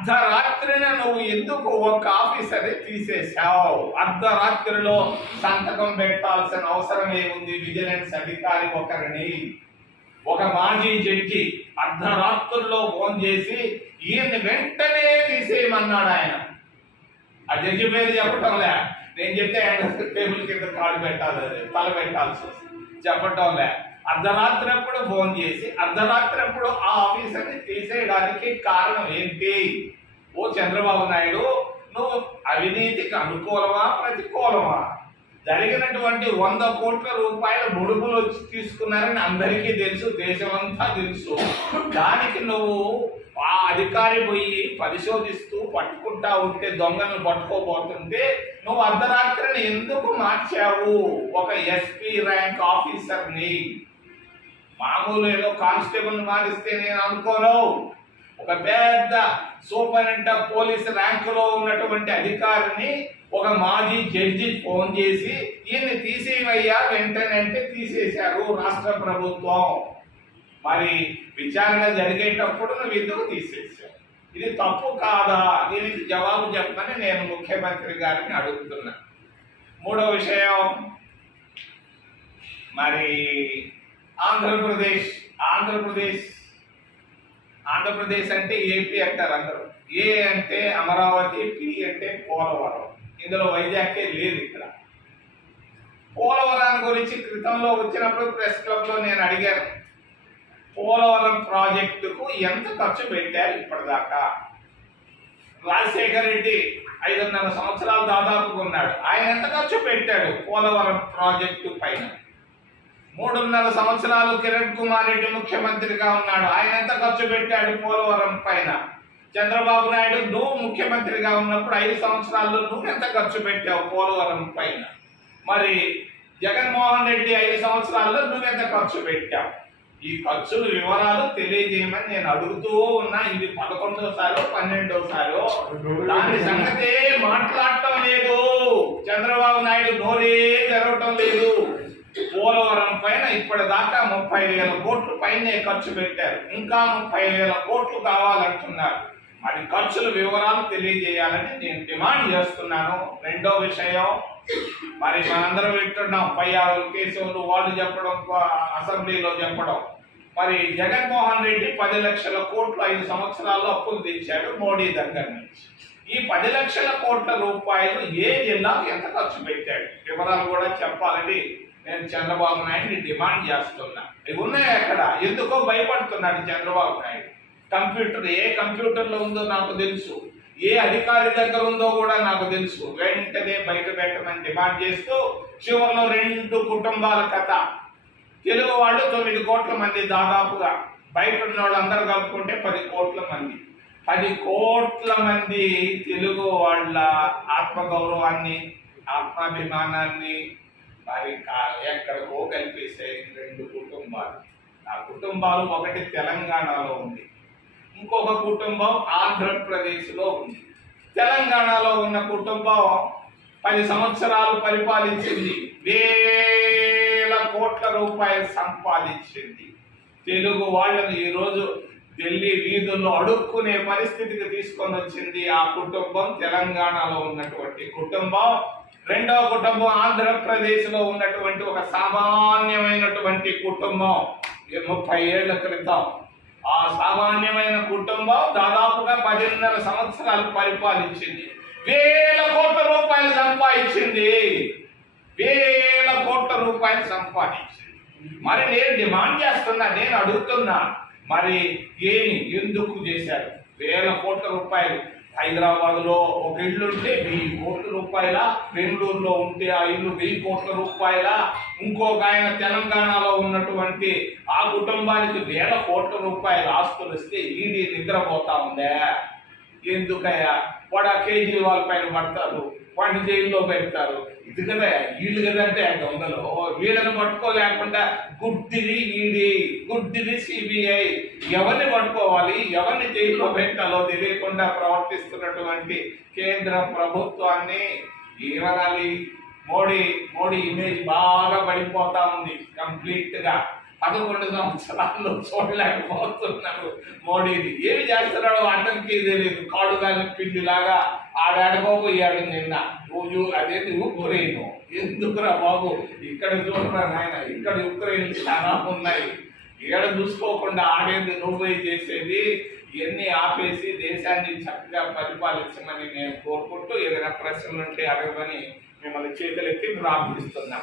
అర్ధరాత్రిన నువ్వు ఎందుకు ఒక ఆఫీసర్ని తీసేశావు? అర్ధరాత్రిలో సంతకం పెట్టాల్సిన అవసరం ఏముంది? విజిలెన్స్ అధికారి ఒకరిని ఒక మాజీ జడ్జి అర్ధరాత్రుల్లో ఫోన్ చేసి ఈయన్ని వెంటనే తీసేయమన్నాడు ఆయన. ఆ జడ్జి పేరు చెప్పటంలే. నేను చెప్తే ఆయన టేబుల్ కింద కాళ్ళు పెట్టాలి అది, తల పెట్టాల్సి వస్తుంది. చెప్పటంలే. అర్ధరాత్రి అప్పుడు ఫోన్ చేసి అర్ధరాత్రి అప్పుడు ఆ ఆఫీసర్ని తీసేయడానికి కారణం ఏంటి? ఓ చంద్రబాబు నాయుడు నువ్వు అవినీతికి అనుకూలమా ప్రతికూలమా? జరిగినటువంటి వంద కోట్ల రూపాయల ముడుపులు వచ్చి తీసుకున్నారని అందరికీ తెలుసు దేశమంతా తెలుసు. దానికి నువ్వు ఆ అధికారి పోయి పరిశోధిస్తూ పట్టుకుంటా ఉంటే దొంగను పట్టుకోబోతుంటే నువ్వు అర్ధరాత్రిని ఎందుకు మార్చావు? ఒక ఎస్పీ ర్యాంక్ ఆఫీసర్ని మామూలు ఏదో కానిస్టేబుల్ మారిస్తే నేను అనుకోను. ఒక పెద్ద సూపరింటెండెంట్ ఆఫ్ పోలీస్ ర్యాంకులో ఉన్నటువంటి అధికారిని ఒక మాజీ జడ్జి ఫోన్ చేసి ఈయన్ని తీసేవయ్యా వెంటనే అంటే తీసేశారు రాష్ట్ర ప్రభుత్వం. మరి విచారణ జరిగేటప్పుడు నువ్వు ఎందుకు తీసేసావు ఇది తప్పు కాదా? దీనికి జవాబు చెప్పమని నేను ముఖ్యమంత్రి గారిని అడుగుతున్నా. మూడో విషయం మరి ఆంధ్రప్రదేశ్ ఆంధ్రప్రదేశ్. ఆంధ్రప్రదేశ్ అంటే ఏపీ అంటారు అందరూ. ఏ అంటే అమరావతి పి అంటే పోలవరం. ఇందులో వైజాగ్కే లేదు ఇక్కడ. పోలవరం గురించి క్రితంలో వచ్చినప్పుడు ప్రెస్ క్లబ్లో నేను అడిగాను. పోలవరం ప్రాజెక్టుకు ఎంత ఖర్చు పెట్టారు ఇప్పటిదాకా? రాజశేఖర్ రెడ్డి ఐదున్నర సంవత్సరాలు దాదాపుగా ఉన్నాడు. ఆయన ఎంత ఖర్చు పెట్టాడు పోలవరం ప్రాజెక్టు పైన? మూడున్నర సంవత్సరాలు కిరణ్ కుమార్ రెడ్డి ముఖ్యమంత్రిగా ఉన్నాడు. ఆయన ఎంత ఖర్చు పెట్టాడు పోలవరం పైన? చంద్రబాబు నాయుడు నువ్వు ముఖ్యమంత్రిగా ఉన్నప్పుడు ఐదు సంవత్సరాల్లో నువ్వు ఎంత ఖర్చు పెట్టావు పోలవరం పైన? మరి జగన్మోహన్ రెడ్డి ఐదు సంవత్సరాల్లో నువ్వెంత ఖర్చు పెట్టావు? ఈ ఖర్చుల వివరాలు తెలియజేయమని నేను అడుగుతూ ఉన్నా. ఇది పదకొండోసారో పన్నెండోసారో? దాని సంగతే మాట్లాడటం లేదు. చంద్రబాబు నాయుడు నోరే జరగటం లేదు పోలవరం పైన ఇప్పటిదాకా ముప్పై వేల కోట్లు పైనే ఖర్చు పెట్టారు. ఇంకా ముప్పై వేల కోట్లు కావాలంటున్నారు. మరి ఖర్చుల వివరాలు తెలియజేయాలని నేను డిమాండ్ చేస్తున్నాను. రెండో విషయం మరి మనందరం వింటున్నాం ఆరు కేసు వాళ్ళు చెప్పడం అసెంబ్లీలో చెప్పడం. మరి జగన్మోహన్ రెడ్డి పది లక్షల కోట్లు ఐదు సంవత్సరాల్లో అప్పులు తెచ్చాడు మోడీ దగ్గర నుంచి. ఈ పది లక్షల కోట్ల రూపాయలు ఏ జిల్లాకు ఎంత ఖర్చు పెట్టాడు? వివరాలు కూడా చెప్పాలని నేను చంద్రబాబు నాయుడిని డిమాండ్ చేస్తున్నా. ఇవి ఉన్నాయి అక్కడ. ఎందుకో భయపడుతున్నాడు చంద్రబాబు నాయుడు. కంప్యూటర్ ఏ కంప్యూటర్లో ఉందో నాకు తెలుసు. ఏ అధికారి దగ్గర ఉందో కూడా నాకు తెలుసు. వెంటనే బయట పెట్టమని డిమాండ్ చేస్తూ చివరిలో రెండు కుటుంబాల కథ. తెలుగు వాళ్ళు తొమ్మిది కోట్ల మంది దాదాపుగా. బయట ఉన్న వాళ్ళందరూ కలుపుకుంటే పది కోట్ల మంది. పది కోట్ల మంది తెలుగు వాళ్ళ ఆత్మగౌరవాన్ని ఆత్మాభిమానాన్ని మరి ఎక్కడికో కలిపేసాయి రెండు కుటుంబాలు. ఆ కుటుంబాలు ఒకటి తెలంగాణలో ఉంది. ఇంకొక కుటుంబం ఆంధ్రప్రదేశ్లో ఉంది. తెలంగాణలో ఉన్న కుటుంబం పది సంవత్సరాలు పరిపాలించింది. వేల కోట్ల రూపాయలు సంపాదించింది. తెలుగు వాళ్ళని ఈరోజు ఢిల్లీ వీధుల్లో అడుక్కునే పరిస్థితికి తీసుకొని వచ్చింది ఆ కుటుంబం తెలంగాణలో ఉన్నటువంటి కుటుంబం. రెండవ కుటుంబం ఆంధ్రప్రదేశ్లో ఉన్నటువంటి ఒక సామాన్యమైనటువంటి కుటుంబం. ముప్పై ఏళ్ళ క్రితం. ఆ సామాన్యమైన కుటుంబం దాదాపుగా పదిన్నర సంవత్సరాలు పరిపాలించింది. వేల కోట్ల రూపాయలు సంపాదించింది. వేల కోట్ల రూపాయలు సంపాదించింది. మరి నేను డిమాండ్ చేస్తున్నా నేను అడుగుతున్నా మరి ఏమి ఎందుకు చేశారు? వేల కోట్ల రూపాయలు. హైదరాబాద్లో ఒక ఇల్లు ఉంటే వెయ్యి కోట్ల రూపాయల బెంగళూరులో ఉంటే ఆ ఇల్లు వెయ్యి కోట్ల రూపాయల. ఇంకొక ఆయన తెలంగాణలో ఉన్నటువంటి ఆ కుటుంబానికి వేల కోట్ల రూపాయల ఆస్తులు ఇస్తే ఈడీ నిద్రపోతా ఉందే? ఎందుకయ్యా? వాడు ఆ కేజ్రీవాల్ పైన పడతారు. వాడిని జైల్లో పెడతారు. ఇది కదా వీళ్ళు కదంటే అంటే దొంగలు. వీళ్ళని పట్టుకోలేకుండా గుడ్డిది ఈడి గుడ్డిది సిబిఐ. ఎవరిని పట్టుకోవాలి? ఎవరిని జైల్లో పెట్టాలో తెలియకుండా ప్రవర్తిస్తున్నటువంటి కేంద్ర ప్రభుత్వాన్ని ఏమనాలి? మోడీ మోడీ ఇమేజ్ బాగా పడిపోతా ఉంది కంప్లీట్గా పదకొండు సంవత్సరాల్లో చూడలేకపోతున్నాడు మోడీని. ఏమి చేస్తున్నాడో అతనికి తెలియదు కాడు కాని పిండిలాగా ఆడాడుకోపోయాడు నిన్న. రోజు అదేంటి ఉక్రెయిన్. ఎందుకురా బాబు? ఇక్కడ చూడరా నాయన ఇక్కడ ఉక్రెయిన్ చాలా ఉన్నాయి. ఏడ చూసుకోకుండా ఆడేది నువ్వే చేసేది. ఇవన్నీ ఆపేసి దేశాన్ని చక్కగా పరిపాలించమని నేను కోరుకుంటూ ఏదైనా ప్రశ్నలు ఉంటే అడగమని మిమ్మల్ని చేతులెత్తి ప్రార్థిస్తున్నా